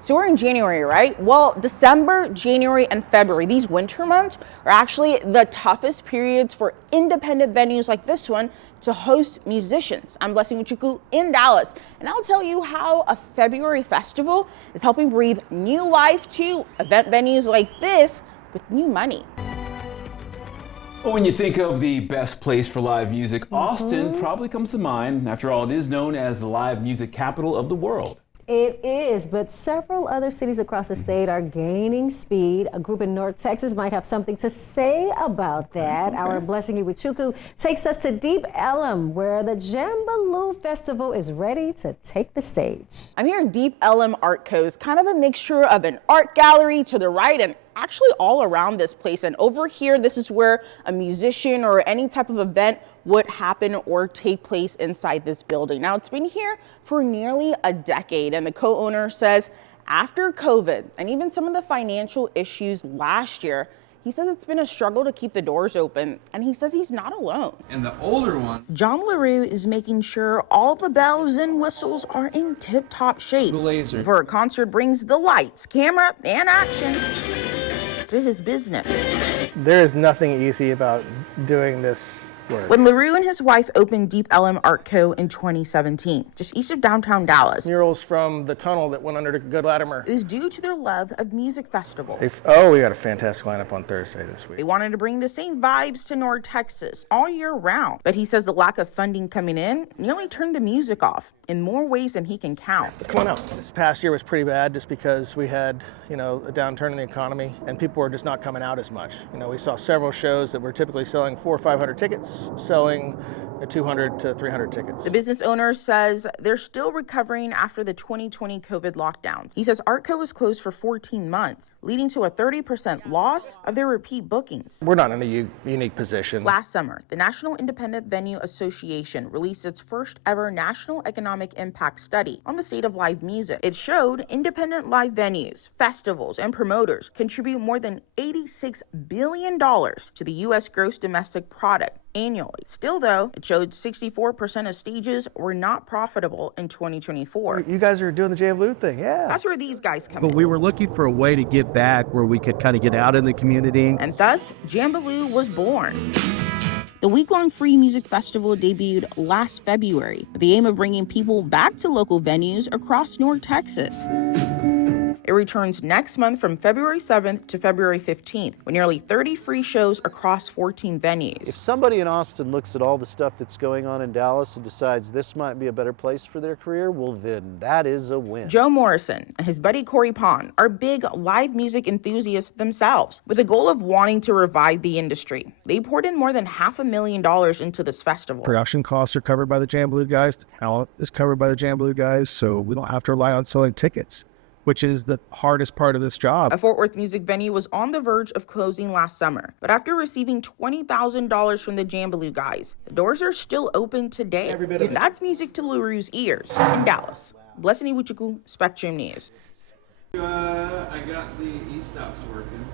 So we're in January, right? Well, December, January, and February, these winter months are actually the toughest periods for independent venues like this one to host musicians. I'm Blessing Uchuku in Dallas, and I'll tell you how a February festival is helping breathe new life to event venues like this with new money. Well, when you think of the best place for live music, Austin probably comes to mind. After all, it is known as the live music capital of the world. It is, but several other cities across the state are gaining speed. A group in North Texas might have something to say about that. Our Blessing Iwuchukwu takes us to Deep Ellum, where the Jambaloo Festival is ready to take the stage. I'm here at Deep Ellum Art Coast, kind of a mixture of an art gallery to the right and actually all around this place. And over here, this is where a musician or any type of event would happen or take place inside this building. Now, it's been here for nearly a decade, and the co-owner says after COVID and even some of the financial issues last year, he says it's been a struggle to keep the doors open, and he says he's not alone. And the older one, John LaRue is making sure all the bells and whistles are in tip-top shape. the laser. For a concert brings the lights, camera, and action to his business. There is nothing easy about doing this work. When LaRue and his wife opened Deep Ellum Art Co. in 2017, just east of downtown Dallas, Murals from the tunnel that went under to Good Latimer. it was due to their love of music festivals. We got a fantastic lineup on Thursday this week. They wanted to bring the same vibes to North Texas all year round. But he says the lack of funding coming in nearly turned the music off in more ways than he can count. Come on out. This past year was pretty bad just because we had, a downturn in the economy and people were just not coming out as much. We saw several shows that were typically selling 400 or 500 tickets, selling 200 to 300 tickets. The business owner says they're still recovering after the 2020 COVID lockdowns. He says Artco was closed for 14 months, leading to a 30% loss of their repeat bookings. We're not in a unique position. Last summer, the National Independent Venue Association released its first ever national economic impact study on the state of live music. It showed independent live venues, festivals, and promoters contribute more than $86 billion to the U.S. gross domestic product annually. Still, though, it showed 64% of stages were not profitable in 2024. You guys are doing the Jambaloo thing, yeah. That's where these guys come But in. we were looking for a way to give back where we could kind of get out in the community. And thus, Jambaloo was born. The week-long free music festival debuted last February with the aim of bringing people back to local venues across North Texas. It returns next month from February 7th to February 15th, with nearly 30 free shows across 14 venues. If somebody in Austin looks at all the stuff that's going on in Dallas and decides this might be a better place for their career, well then that is a win. Joe Morrison and his buddy Corey Pond are big live music enthusiasts themselves, with the goal of wanting to revive the industry. They poured in more than $500,000 into this festival. Production costs are covered by the Jambaloo guys. The talent is covered by the Jambaloo guys, so we don't have to rely on selling tickets, which is the hardest part of this job. A Fort Worth music venue was on the verge of closing last summer, but after receiving $20,000 from the Jambaloo guys, the doors are still open today. That's music to LaRue's ears in Dallas. Blessing Iwuchukwu, Spectrum News. I got the e-stops working.